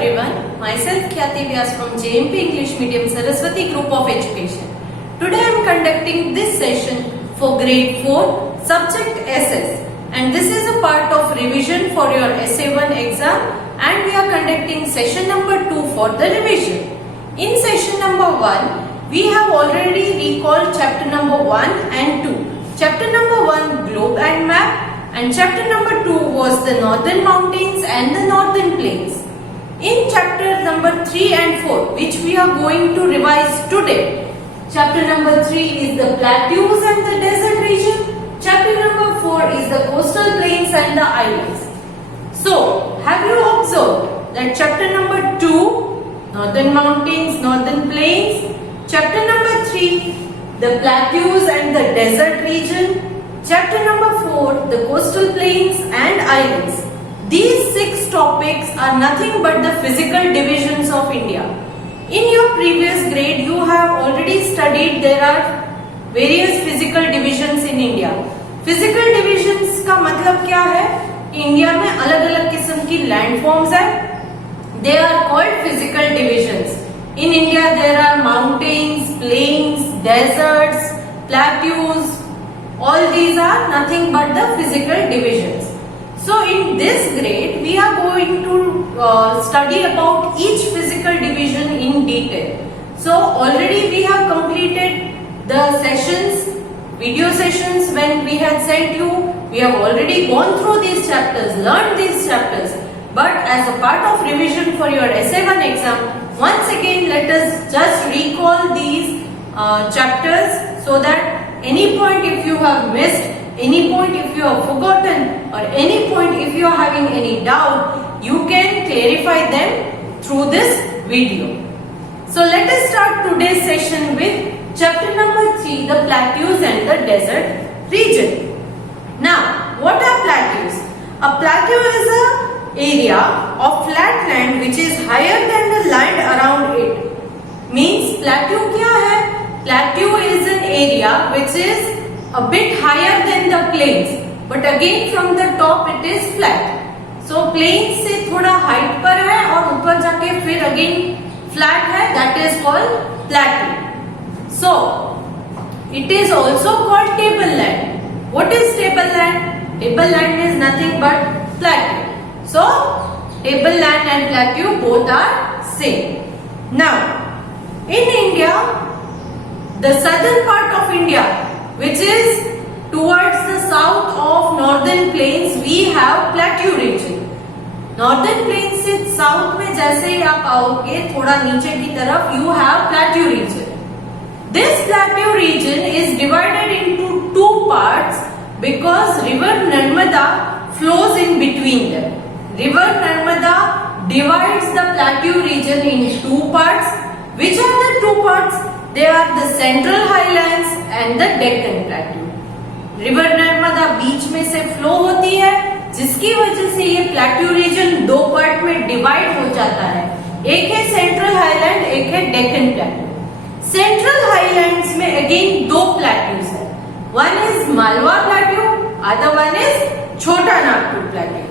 everyone, myself Khyati Vyas from JMP English Medium Saraswati Group of Education. Today I am conducting this session for grade 4 subject SS, and this is a part of revision for your SA1 exam, and we are conducting session number 2 for the revision. In session number 1, we have already recalled chapter number 1 and 2. Chapter number 1 globe and map, and chapter number 2 was the northern mountains and the northern plains. In chapter number 3 and 4, which we are going to revise today, chapter number 3 is the plateaus and the desert region, chapter number 4 is the coastal plains and the islands. So, have you observed that chapter number 2, northern mountains, northern plains, chapter number 3, the plateaus and the desert region, chapter number 4, the coastal plains and islands. These 6 topics are nothing but the physical divisions of India. In your previous grade, you have already studied there are various physical divisions in India. Physical divisions का मतलब क्या है? India में अलग अलग किस्म की landforms है. They are called physical divisions. In India, there are mountains, plains, deserts, plateaus. All these are nothing but the physical divisions. So in this grade, we are going to study about each physical division in detail. So already we have completed the sessions, video sessions when we had sent you. We have already gone through these chapters, learned these chapters. But as a part of revision for your SA1 exam, once again let us just recall these chapters so that any point if you have missed, any point if you have forgotten, or any point if you are having any doubt, you can clarify them through this video. So let us start today's session with chapter number 3, the plateaus and the desert region. Now, what are plateaus? A plateau is an area of flat land which is higher than the land around it. Means plateau क्या है? Plateau is an area which is a bit higher than the plains, but again from the top it is flat. So plains से थोड़ा height पर है और ऊपर जाके फिर again flat है, that is called plateau. So it is also called tableland. What is tableland? Tableland is nothing but plateau. So tableland and plateau both are same. Now in India, the southern part of India, which is towards the south of northern plains, we have plateau region. Northern plains से south में जैसे ही आप आओगे थोड़ा नीचे की तरफ, you have plateau region. This plateau region is divided into 2 parts because river Narmada flows in between them. River Narmada divides the plateau region in 2 parts. Which are the 2 parts? They are the Central Highlands and the Deccan Plateau. River Narmada बीच में से flow होती है, जिसकी वजह से ये plateau region 2 part में divide हो जाता है. एक है सेंट्रल हाईलैंड, एक है डेक्कन प्लेट्यू. सेंट्रल हाईलैंड्स में अगेन 2 प्लेट्यूज है. One is Malwa plateau, other one is Chota Nagpur plateau.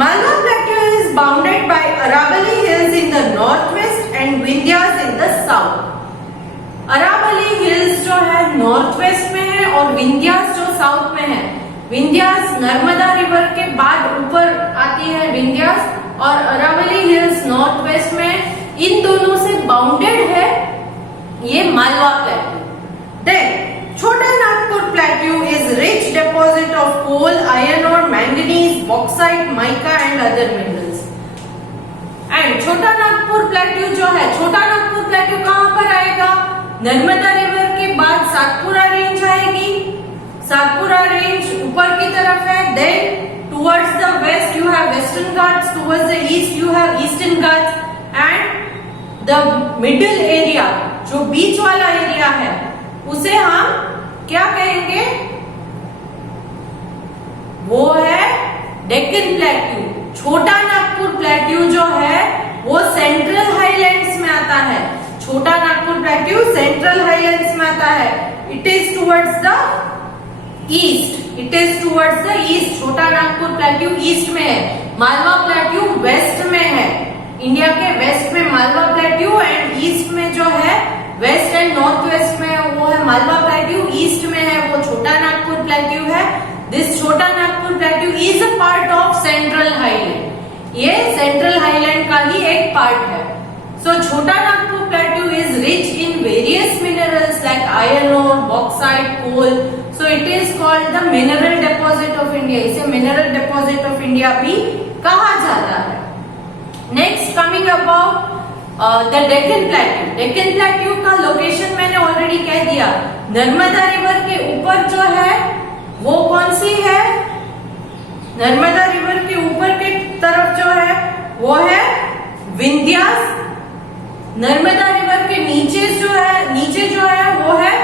Malwa Plateau is bounded by Aravalli Hills in the northwest and Vindhyas in the south. Aravalli Hills जो है Northwest में है और विंध्यास जो साउथ में है. विंध्यास नर्मदा रिवर के बाद ऊपर आती है विंध्यास, और अरावली हिल्स नॉर्थ वेस्ट में. इन दोनों से बाउंडेड है ये Malwa plateau. Then Chota Nagpur plateau is rich deposit of coal, iron और manganese, bauxite, mica and other minerals. And Chota Nagpur plateau जो है, छोटा नागपुर प्लेट्यू कहाँ पर आएगा? नर्मदा रिवर के बाद सातपुरा रेंज आएगी. सातपुरा रेंज ऊपर की तरफ है. Then towards the west you have western Ghats, towards the east you have eastern Ghats, and the middle area जो बीच वाला एरिया है उसे हम क्या कहेंगे? वो है डेक्कन प्लेट्यू. छोटा नागपुर प्लेट्यू जो है वो सेंट्रल हाईलैंड्स में आता है. Chota Nagpur plateau central highlands में आता है. It is towards the east. It is towards the east. छोटा नागपुर प्लेट्यू ईस्ट में है. मालवा प्लेट्यू वेस्ट में है. इंडिया के वेस्ट में मालवा प्लेट्यू एंड ईस्ट में जो है वेस्ट एंड नॉर्थ वेस्ट में वो है मालवा प्लेट्यू, ईस्ट में है वो छोटा नागपुर प्लेट्यू है। This Chota Nagpur plateau is a part of central highland, ये सेंट्रल हाईलैंड का ही एक पार्ट है। So Chota Nagpur plateau is rich in various minerals like iron ore, bauxite, coal. So it is called the mineral deposit of India, इसे mineral deposit of India भी कहा जाता है। Next coming about the Deccan plateau. Deccan plateau का location मैंने already कह दिया, Narmada river के ऊपर जो है वो कौन सी है, नर्मदा रिवर के ऊपर की तरफ जो है वो है विंध्यास। नर्मदा रिवर के नीचे जो है वो है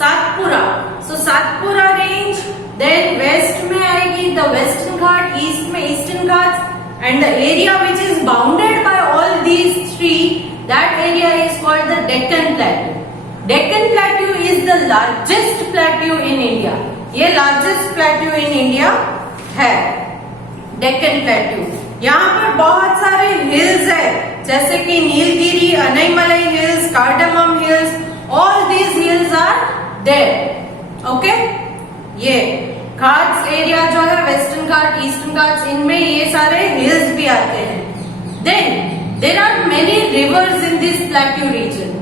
सातपुरा। सो सातपुरा रेंज, देन वेस्ट में आएगी द वेस्टर्न घाट, ईस्ट में eastern Ghat, and the area which is bounded by all these three, that area is called the Deccan Plateau. Deccan Plateau is the largest plateau in India. ये largest plateau in India है Deccan Plateau। यहाँ पर बहुत सारे hills है जैसे कि Nilgiri, Anaimalai hills, cardamom hills, all these hills are there. Okay? ये घाट्स एरिया जो है वेस्टर्न घाट, ईस्टर्न घाट्स, इनमें ये सारे हिल्स भी आते हैं। Then there are many rivers in this plateau region.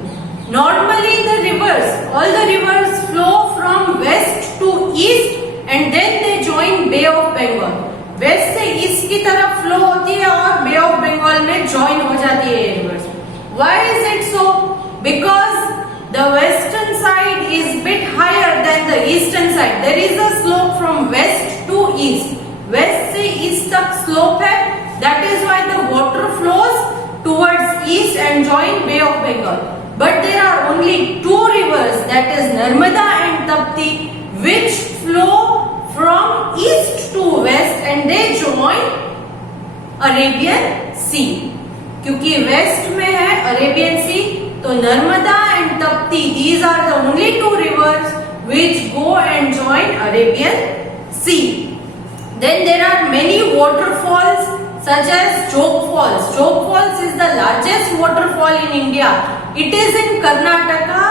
Normally the rivers, all the rivers flow from west to east and then they join Bay of Bengal. West से east की तरफ flow होती है और बे ऑफ बंगाल में ज्वाइन हो जाती है ये reverse. Why is it so? Because the western side is bit higher than the eastern side. There is a slope from west to east. West से east तक slope है, that is why the water flows towards east and join Bay of Bengal. But there are only two rivers, that is Narmada and Tapti, which flow from east to west and they join Arabian Sea. क्योंकि waste में है Arabian सी, तो Narmada and Trupti, these are the only two rivers which go and join Arabian Sea. Then there are many waterfalls such as Jog Falls. Jog Falls is the largest waterfall in India. It is in Karnataka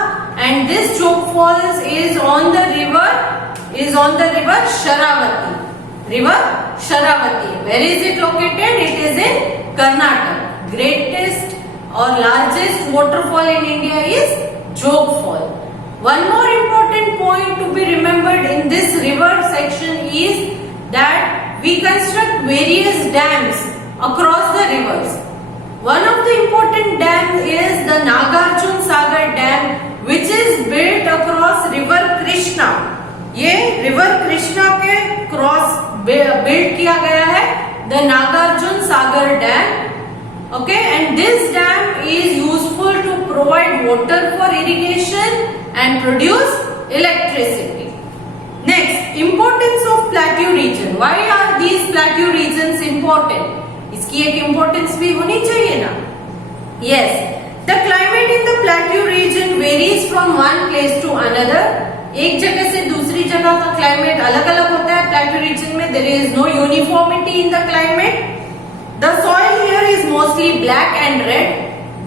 and this Jog Falls is on the river Sharavati. River Sharavati. Where is it located? It is in Karnataka. Greatest or largest waterfall in India is Jog Fall. One more important point to be remembered in this river section is that we construct various dams across the rivers. One of the important dams is the Nagarjun Sagar Dam, which is built across river Krishna. ये river Krishna के cross built किया गया है the Nagarjun Sagar Dam. Okay, and this dam is useful to provide water for irrigation and produce electricity. Next, importance of plateau region. Why are these plateau regions important? इसकी एक importance भी होनी चाहिए ना? Yes, the climate in the plateau region varies from one place to another. एक जगह से दूसरी जगह का climate अलग-अलग होता है plateau region में. There is no uniformity in the climate. The soil here is mostly black and red.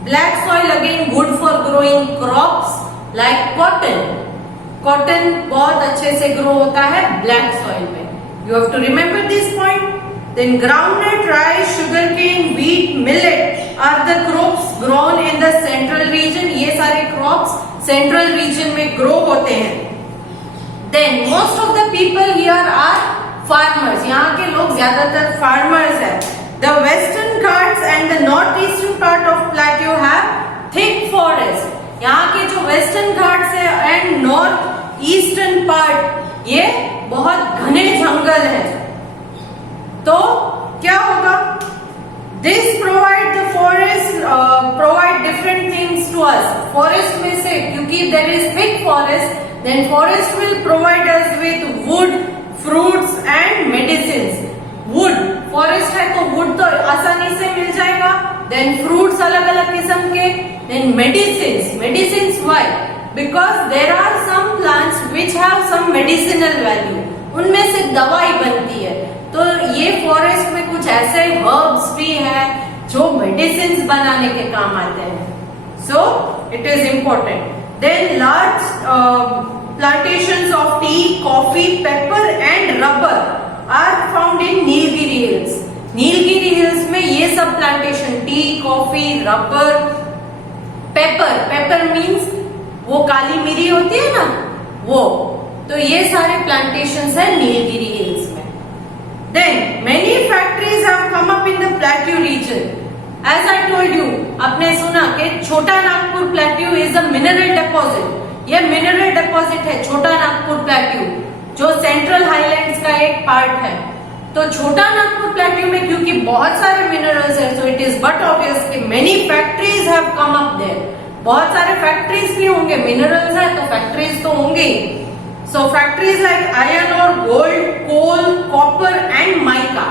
Black soil again good for growing crops like cotton. Cotton बहुत अच्छे से grow होता है black soil में. You have to remember this point. Then groundnut, rice, sugarcane, wheat, millet are the crops grown in the central region. ये सारे crops central region में grow होते हैं. Then most of the people here are farmers. यहाँ के लोग ज्यादातर farmers हैं. The western Ghats and the northeastern part of plateau have thick forest. यहाँ के जो western Ghats है and north eastern part ये बहुत घने जंगल है। तो क्या होगा? This provide the forest provide different things to us. Forest में से क्योंकि there is big forest, then forest will provide us with wood, fruits and medicines. Wood, forest है तो wood तो आसानी से मिल जाएगा. Then fruits अलग अलग किस्म के. Then medicines why? Because there are some plants which have some medicinal value. उनमें से दवाई बनती है. तो ये फॉरेस्ट में कुछ ऐसे हर्ब्स भी हैं जो मेडिसिन बनाने के काम आते हैं. So it is important. Then large plantations of tea, coffee, pepper and rubber are found in Nilgiri Hills. Nilgiri hills में ये सब plantation, T, coffee, rubber, paper means वो काली मिरी होती है ना, वो. तो ये सारे प्लांटेशंस है नीलगिरी हिल्स में. Then many factories have come up in the plateau region. As I told you, आपने सुना कि Chota Nagpur plateau is a mineral deposit. ये मिनरल डिपॉजिट है छोटा नागपुर प्लेट्यू, जो सेंट्रल हाईलैंड्स का एक पार्ट है. तो छोटा नागपुर प्लेट्यू में क्योंकि बहुत सारे मिनरल्स है, so it is but obvious कि many factories have come up there. बहुत सारे फैक्ट्रीज भी होंगे, मिनरल्स है तो फैक्ट्रीज तो होंगे. सो फैक्ट्रीज लाइक आयरन और gold, coal, copper and mica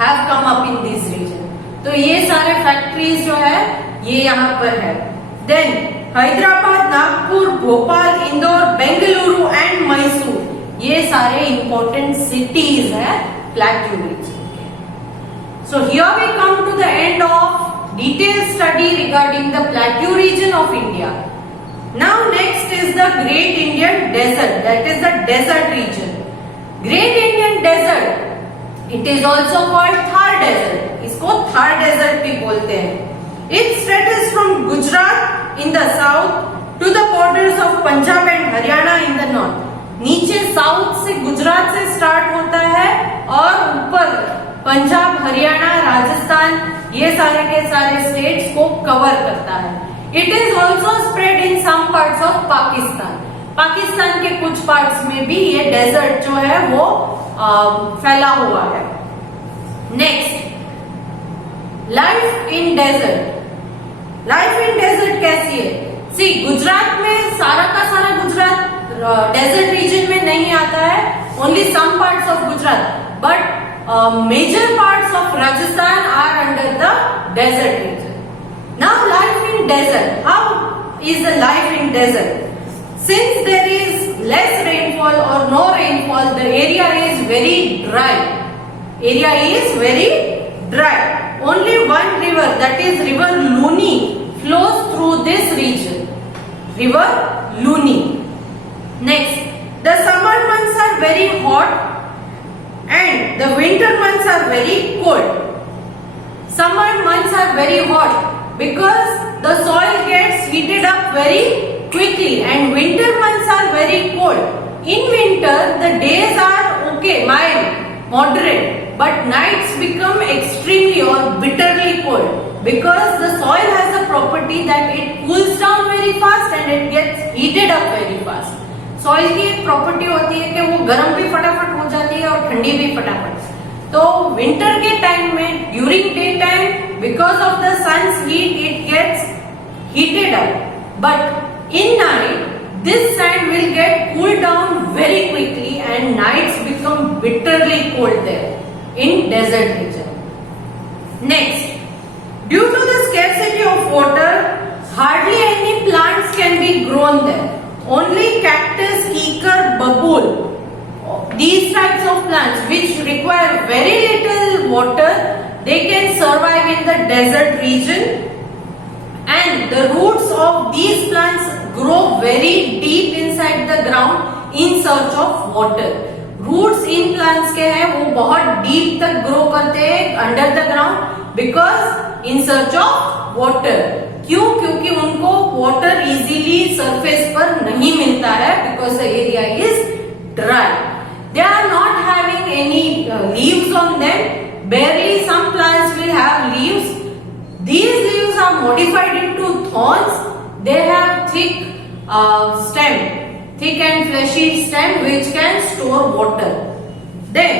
have come up in this region. तो ये सारे फैक्ट्रीज जो है ये यहाँ पर है. देन हैदराबाद, नागपुर, भोपाल, इंदौर, बेंगलुरु एंड मैसूर, ये सारे इंपॉर्टेंट सिटीज है प्लेट्यू रीजन के. So here we come to the end of detailed study regarding the plateau region of India. Now next is the Great Indian Desert, that is the desert region. Great Indian Desert, it is also called Thar Desert. इसको Thar Desert भी बोलते हैं. It stretches from Gujarat in the south to the borders of Punjab and Haryana in the north. नीचे south से गुजरात से start होता है और ऊपर पंजाब, हरियाणा, राजस्थान, ये सारे के सारे स्टेट्स को कवर करता है. It is also spread in some parts of Pakistan. Pakistan के कुछ पार्ट्स में भी ये डेजर्ट जो है वो फैला हुआ है. Next, life in desert. Life in desert कैसी है? सी, गुजरात में सारा का सारा गुजरात डेजर्ट रीजन में नहीं आता है, only some parts of Gujarat, but major parts of Rajasthan are under the desert region. Now life in desert, how is the life in desert? Since there is less rainfall और no rainfall, the area is very dry. Area is very dry. Only one river, that is river Luni, flows through this region, river Luni. Next, the summer months are very hot and the winter months are very cold. Summer months are very hot because the soil gets heated up very quickly, and winter months are very cold. In winter, the days are okay, mild, moderate, but nights become extremely or bitterly cold because the soil has a property that it cools down very fast and it gets heated up very fast. Soil की एक property होती है कि वो गर्म भी फटाफट हो जाती है और ठंडी भी फटाफट. तो विंटर के टाइम में during day time because of the sun's heat it gets heated up, but in night this sand will get cooled down very quickly and nights become bitterly cold there in desert region. Next, due to the scarcity of water, hardly any plants can be grown there. Only cactus, hikar, babul, these types of plants which require very little water, they can survive in the desert region, and the roots of these plants grow very deep inside the ground in search of water. Roots in plants के हैं वो बहुत deep तक grow करते हैं under the ground because in search of water. क्यों? क्योंकि उनको water easily surface पर नहीं मिलता है because the area is dry. They are not having any leaves on them. Barely some plants will have leaves. These leaves are modified into thorns. They have thick stem, thick and fleshy stem which can store water. Then,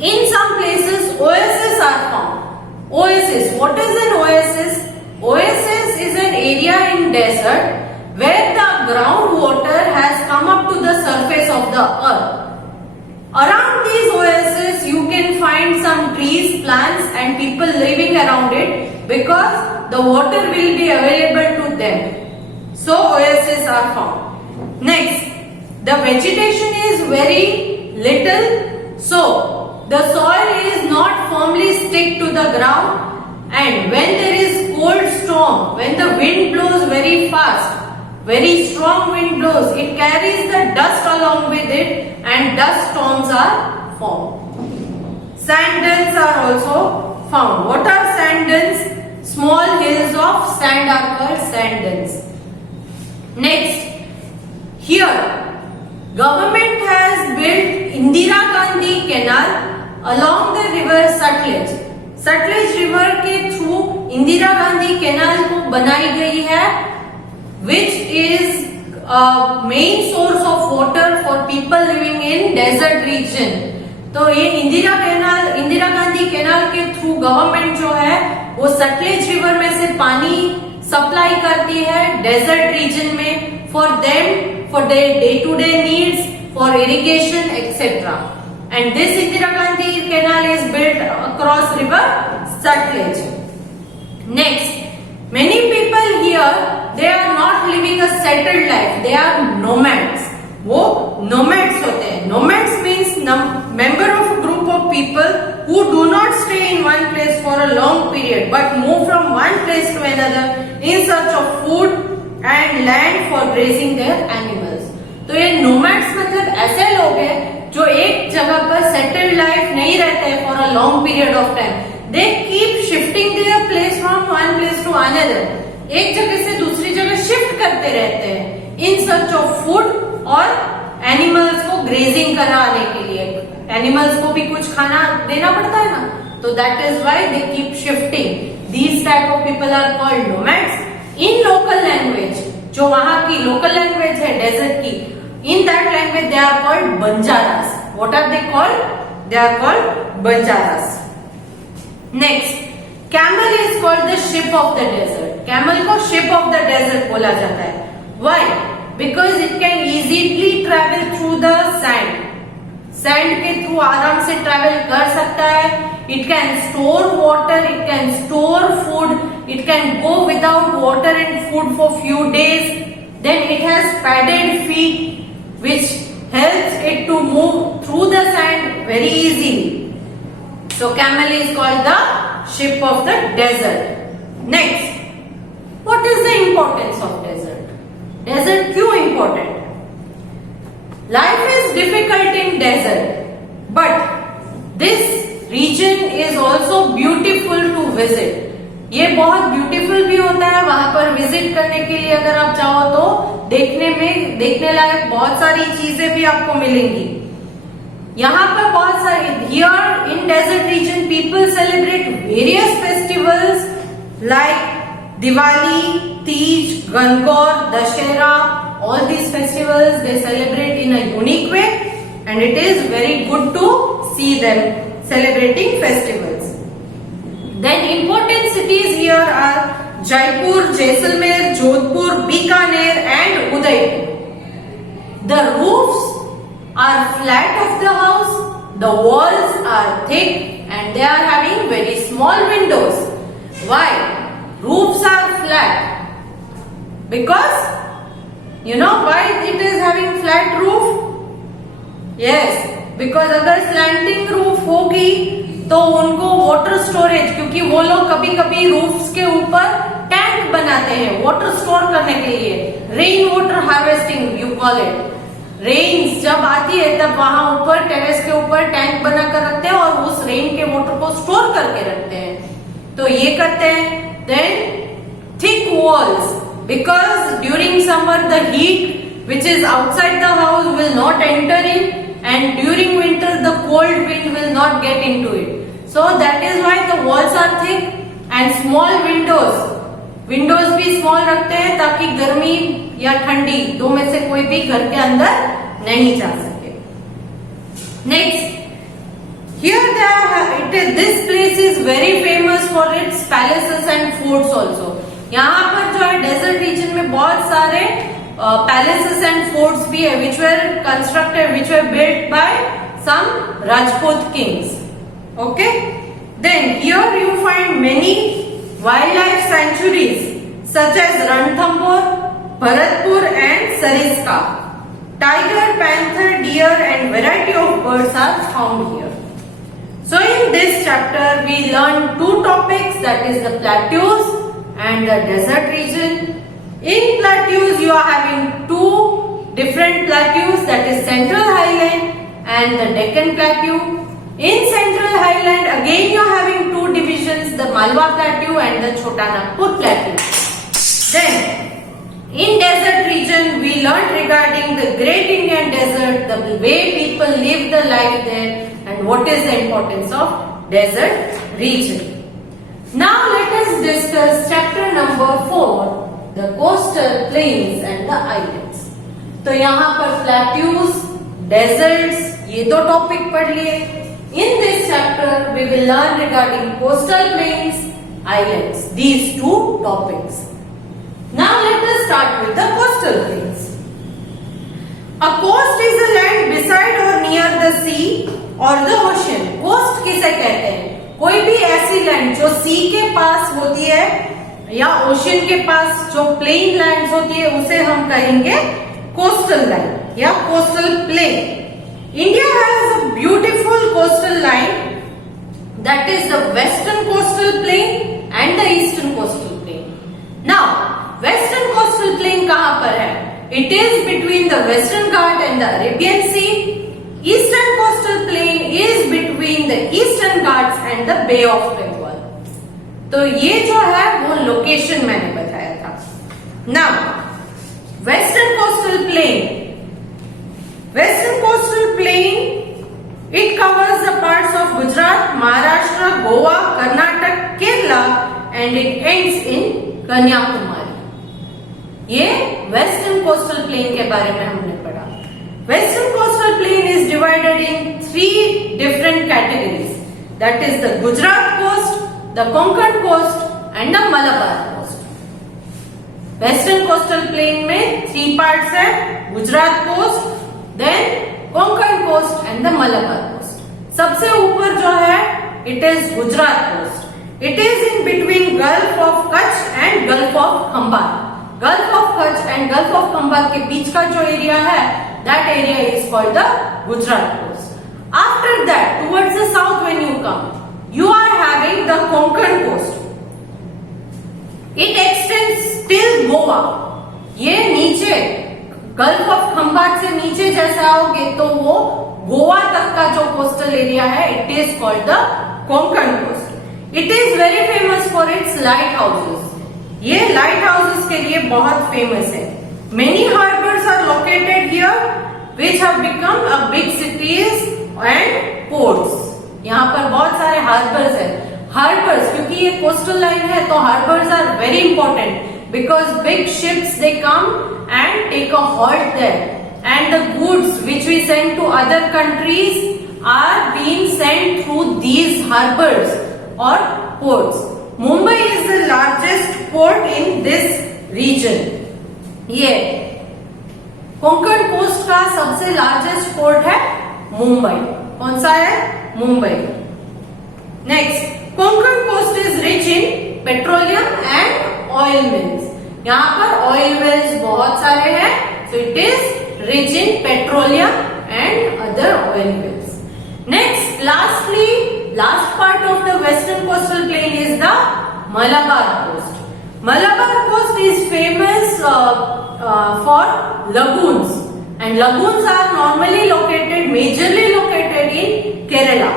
in some places oases are found. Oasis. What is an oasis? Oasis is an area in desert where the groundwater has come up to the surface of the earth. Around these oases you can find some trees, plants and people living around it because the water will be available to them. So oases are found. Next, the vegetation is very little, so the soil is not firmly stick to the ground And when there is cold storm, when the wind blows very fast, very strong wind blows, it carries the dust along with it and dust storms are formed. Sand dunes are also found. What are sand dunes? Small hills of sand are called sand dunes. Next, here government has built Indira Gandhi Canal along the river Sutlej. Sutlej river के through Indira Gandhi canal को बनाई गई है, which is a main source of water for people living in desert region. तो ये Indira Gandhi canal के through government जो है वो सतलेज रिवर में से पानी सप्लाई करती है डेजर्ट रीजन में, for them, for their day to day needs, for irrigation etcetera. And this Indira Gandhi Canal is built across river Sutlej. Next, many people here, they are not living a settled life. They are nomads. वो nomads होते हैं. Nomads means member of a group of people who do not stay in one place for a long period, but move from one place to another in search of food and land for grazing their animals. तो ये nomads मतलब ऐसे लोग हैं जो एक जगह पर सेटल्ड लाइफ नहीं रहते हैं for a long period of time. They keep shifting their place from one place to another. एक जगह से दूसरी जगह शिफ्ट करते रहते हैं इन सर्च ऑफ फूड और एनिमल्स को ग्रेजिंग कराने के लिए. एनिमल्स को भी कुछ खाना देना पड़ता है ना, तो that is why they keep shifting. These type of people are called nomads. In local language, जो वहां की लोकल लैंग्वेज है डेजर्ट की, in that language they are called banjaras. What are they called? They are called banjaras. Next, camel is called the ship of the desert. Camel को ship of the desert बोला जाता है. Why? Because it can easily travel through the sand. Sand के through आराम से travel कर सकता है. It can store water, it can store food, it can go without water and food for few days. Then it has padded feet which helps it to move through the sand very easily. So camel is called the ship of the desert. Next, what is the importance of desert? Desert क्यों important? Life is difficult in desert, but this region is also beautiful to visit. ये बहुत beautiful भी होता है. वहां पर visit करने के लिए अगर आप चाहो तो देखने लायक बहुत सारी चीजें भी आपको मिलेंगी. यहाँ पर बहुत सारी, here in desert region people celebrate various festivals like Diwali, Teej, Gangaur, Dussehra. All these festivals they celebrate in a unique way and it is very good to see them celebrating festivals. Then important cities here are Jaipur, Jaisalmer, Jodhpur, Bikaner and Udaipur. The roofs are flat of the house, the walls are thick and they are having very small windows. Why? Roofs are flat. Because, you know why it is having flat roof? Yes, because अगर slanting roof होगी तो उनको water storage, क्योंकि वो लोग कभी कभी roofs के ऊपर टैंक बनाते हैं वाटर स्टोर करने के लिए. Rain water harvesting you call it. Rain जब आती है तब वहां ऊपर टेरेस के ऊपर टैंक बना कर रखते हैं और उस रेन के वाटर को स्टोर करके रखते हैं. तो ये करते हैं. Then thick walls, because during summer the heat which is outside the house will not enter in and during winter the cold wind will not get into it. So that is why the walls are thick and small windows. Windows भी small रखते हैं ताकि गर्मी या ठंडी दो में से कोई भी घर के अंदर नहीं जा सके. Next, here this place is very famous for its palaces and forts also. यहाँ पर जो है डेजर्ट रीजन में बहुत सारे palaces and forts भी है which were constructed, which were built by some Rajput kings. Okay, then here you find many wildlife sanctuaries such as Ranthambore, Bharatpur and Sariska. Tiger, panther, deer and variety of birds are found here. So in this chapter we learn two topics, that is the plateaus and the desert region. In plateaus you are having two different plateaus, that is Central Highland and the Deccan Plateau. In Central Highland again you are having two divisions, the Malwa Plateau and the Chota Nagpur Plateau. Then in desert region we learned regarding the Great Indian Desert, the way people live the life there and what is the importance of desert region. Now let us discuss chapter number 4, the coastal plains and the islands. तो यहाँ पर plateaus, deserts ये दो topic पढ़ लिए. In this chapter we will learn regarding coastal plains, islands, these two topics. Now let us start with the coastal plains. A coast is a land beside or near the sea or the ocean. Coast किसे कहते हैं? कोई भी ऐसी land जो सी के पास होती है या ओशन के पास जो प्लेन लैंड्स होती है उसे हम कहेंगे कोस्टल लैंड या coastal plain. India has a beautiful coastal line, that is the western coastal plain and the eastern coastal plain. Now, western coastal plain कहाँ पर है? It is between the Western Ghat and the Arabian Sea. Eastern coastal plain is between the Eastern Ghats and the Bay of Bengal. तो ये जो है वो location मैंने बताया था. Now, western coastal plain. Western coastal plain, it covers the parts of Gujarat, Maharashtra, Goa, Karnataka, Kerala and it ends in Kanyakumari. ये western coastal plain के बारे में हमने पढ़ा. Western coastal plain is divided in three different categories. That is the Gujarat coast, the Konkan coast and the Malabar coast. Western coastal plain में three parts है, Gujarat coast, then Konkan coast and the Malabar coast. सबसे ऊपर जो है it is Gujarat coast. It is in between Gulf of Kutch and Gulf of Khambat. Gulf of Kutch and Gulf of Khambat के बीच का जो area है, that area is called the Gujarat coast. After that, towards the south when you come, you are having the Konkan coast. It extends till Goa. ये नीचे gulf of Khambhat से नीचे जैसे आओगे तो वो गोवा तक का जो कोस्टल एरिया है it is called the Konkan coast. It is very famous for its light houses. ये लाइट हाउसेस के लिए बहुत फेमस है. Many harbours are located here which have become a big cities and ports. यहाँ पर बहुत सारे हार्बर्स है. हार्बर्स क्योंकि ये कोस्टल लाइन है तो harbours are very important because big ships they come and take a halt there and the goods which we send to other countries are being sent through these harbors or ports. Mumbai is the largest port in this region. ये Konkan coast का सबसे largest port है मुंबई. कौन सा है? Mumbai. Next, Konkan coast is rich in petroleum and oil mills. यहाँ पर oil Wales बहुत सारे हैं, so it is rich in petroleum and other oil wells. Next, lastly, last part of the western coastal plain is the Malabar coast. Malabar coast is famous for lagoons, and lagoons are normally located, majorly located in Kerala.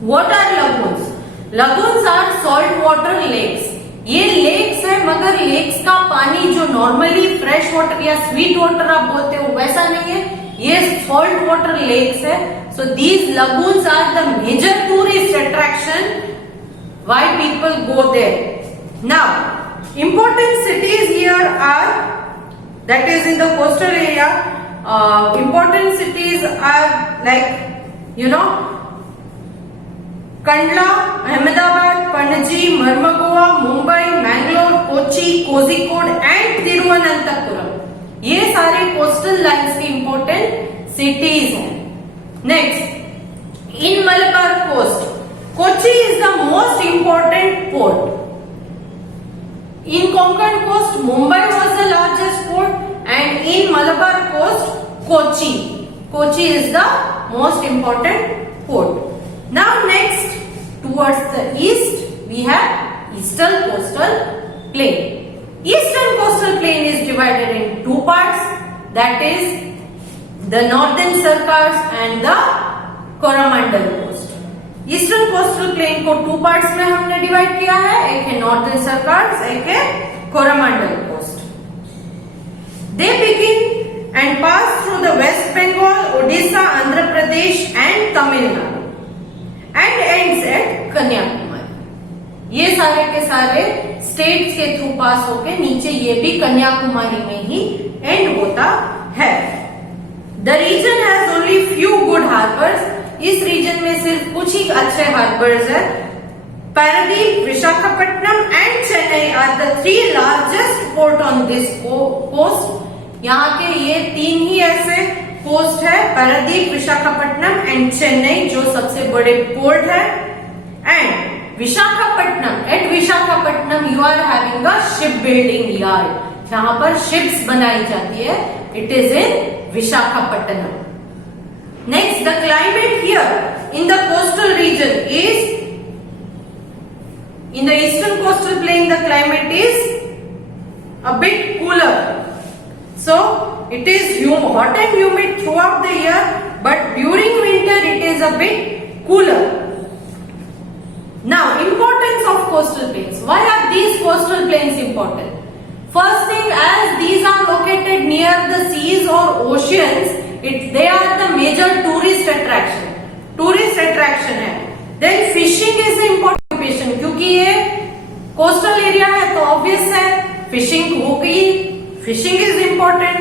What are lagoons? Lagoons are salt water lakes. ये lakes है मगर lakes का पानी जो normally fresh water या sweet water आप बोलते हो वैसा नहीं है, ये सॉल्ट वाटर लेक्स है. So these lagoons are the major tourist attraction why people go there. Now important cities here are, that is in the coastal area, important cities are like you know Kandla, Ahmedabad, Panaji, Marmagao, Mumbai, Mangalore, Kochi, Kozhikode and Thiruvananthapuram. ये सारे coastal lines के important cities हैं. Next, in Malabar coast, Kochi is the most important port. In Konkan coast, Mumbai was the largest port and in Malabar coast, Kochi. Kochi is the most important port. Now next, towards the east, we have Eastern Coastal Plain. Eastern Coastal Plain is divided in two parts, that is the Northern Circars and the Coromandel Coast. Eastern Coastal Plain को two parts में हमने divide किया है, एक है Northern Circars, एक है Coromandel Coast. They begin and pass through the West Bengal, Odisha, Andhra Pradesh and Tamil Nadu and ends at Kanyakumari. ये सारे के सारे स्टेट्स के थ्रू पास होके नीचे ये भी कन्याकुमारी में ही एंड होता है. The region has only few good harbours. इस रीजन में सिर्फ कुछ ही अच्छे हार्बर्स है. Paradip, Visakhapatnam and Chennai are the three largest port on this coast. यहाँ के ये तीन ही ऐसे कोस्ट है, पारादीप, विशाखापट्टनम एंड चेन्नई, जो सबसे बड़े पोर्ट है. And Visakhapatnam, at Visakhapatnam you are having a ship building yard, जहां पर शिप्स बनाई जाती है. It is in Visakhapatnam. Next, the climate here in the coastal region is, in the eastern coastal plain the climate is a bit cooler. So it is hot and humid throughout the year, but during winter it is a bit cooler. Now, importance of coastal plains. Why are these coastal plains important? First thing, as these are located near the seas or oceans, they are the major tourist attraction. Tourist attraction है. Then fishing is important occupation, क्योंकि ये coastal area है तो obvious है fishing होगी. Fishing is important.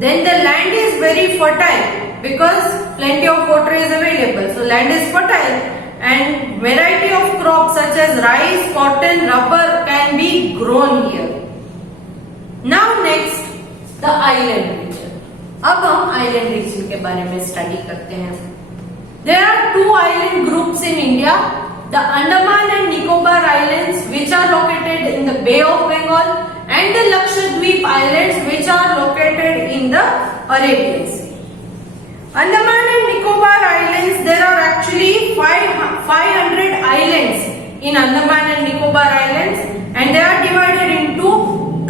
Then the land is very fertile because plenty of water is available, so land is fertile and variety of crop such as rice, cotton, rubber can be grown here. Now next, the island region. अब हम island reason के बारे में study करते हैं. There are two island groups in India, the Andaman and Nicobar Islands, which are located in the Bay of Bengal, and the Lakshadweep Islands, which are located in the Arabian Sea. Andaman and Nicobar Islands, there are actually 500 islands in Andaman and Nicobar Islands, and they are divided into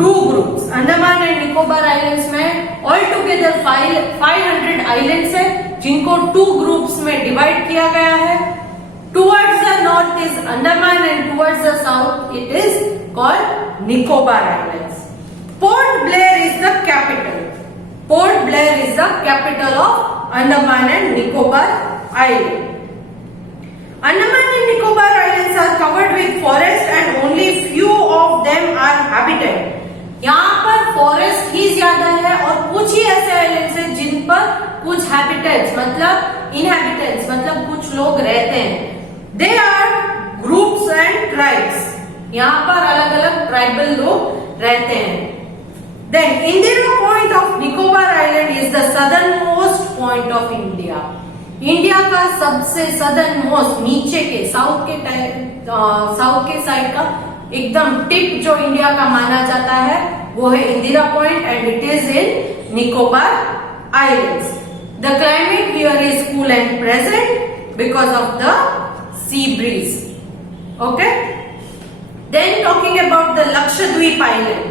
two groups. Andaman and Nicobar Islands में altogether 500 islands है, जिनको two groups में divide किया गया है. Towards the north is Andaman and towards the south it is called Nicobar islands. Port Blair is the capital. Port Blair is the capital of Andaman and Nicobar island. Andaman and Nicobar islands are covered with forest and only few of them are habited. यहाँ पर forest ही ज्यादा है और कुछ ही ऐसे islands हैं जिन पर कुछ हैबिटेट्स मतलब इनहैबिटेंट्स मतलब कुछ लोग रहते हैं. They are groups and tribes. यहाँ पर अलग अलग ट्राइबल लोग रहते हैं. Then Indira point of Nicobar island is the southern most point of India. India का सबसे सदर्न मोस्ट नीचे के साउथ के साइड का एकदम टिप जो इंडिया का माना जाता है वो है Indira point and it is in Nicobar islands. The climate here is cool and pleasant because of the sea breeze. Okay. Then talking about the Lakshadweep Island,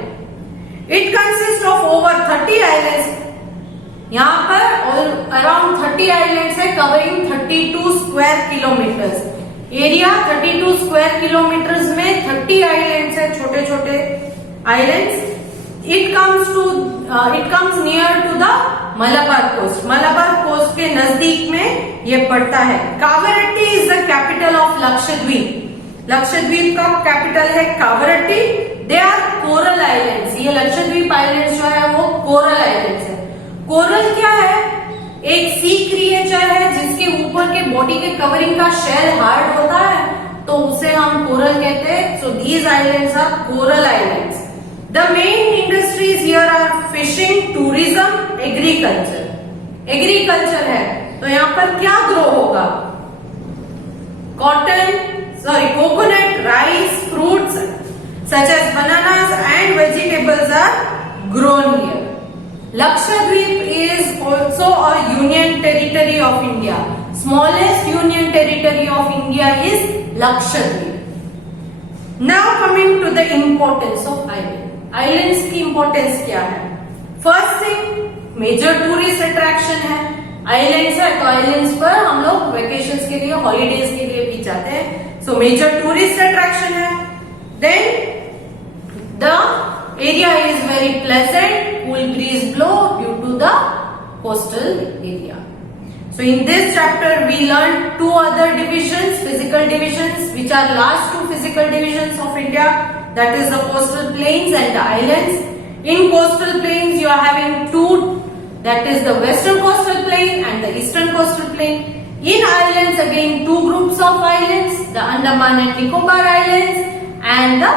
it consists of over 30 islands. यहाँ पर around 30 islands है, covering 32 square kilometers. Area 32 square kilometers में 30 islands है, छोटे छोटे islands. It comes near to the Malabar coast. Malabar coast के नजदीक में ये पड़ता है. Kavaratti is the capital of Lakshadweep. Lakshadweep का कैपिटल है Kavaratti. They are coral islands. ये लक्षद्वीप आइलैंड्स जो है वो कोरल आइलैंड्स है. कोरल क्या है? एक सी क्रिएचर है जिसके ऊपर के बॉडी के कवरिंग का शेल हार्ड होता है तो उसे हम कोरल कहते हैं. So these islands are coral islands. The main industries here are fishing, tourism, agriculture. Agriculture है तो यहाँ पर क्या ग्रो होगा? Coconut, rice, fruits such as bananas and vegetables are grown here. Lakshadweep is also a union territory of India. smallest union territory of India is Lakshadweep. Now coming to the importance of island. Islands की importance क्या है? First thing, major tourist attraction है. Islands है तो islands पर हम लोग vacations के लिए, holidays के लिए भी जाते हैं. So major tourist attraction है. Then the area is very pleasant, cool breeze blow due to the coastal area. So in this chapter we learned two other divisions, physical divisions, which are last two physical divisions of India, that is the coastal plains and the islands. In coastal plains you are having two, that is the western coastal plain and the eastern coastal plain. In islands again two groups of islands, the Andaman and Nicobar Islands and the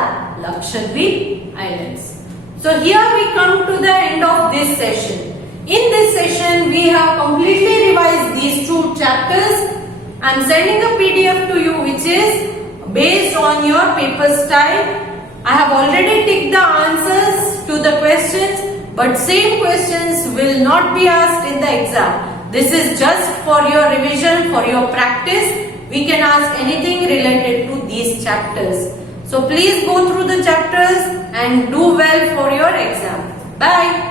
Lakshadweep Islands. So here we come to the end of this session. In this session, we have completely revised these two chapters. I am sending a PDF to you which is based on your paper style. I have already ticked the answers to the questions, but same questions will not be asked in the exam. This is just for your revision, for your practice. We can ask anything related to these chapters. So please go through the chapters and do well for your exam. Bye.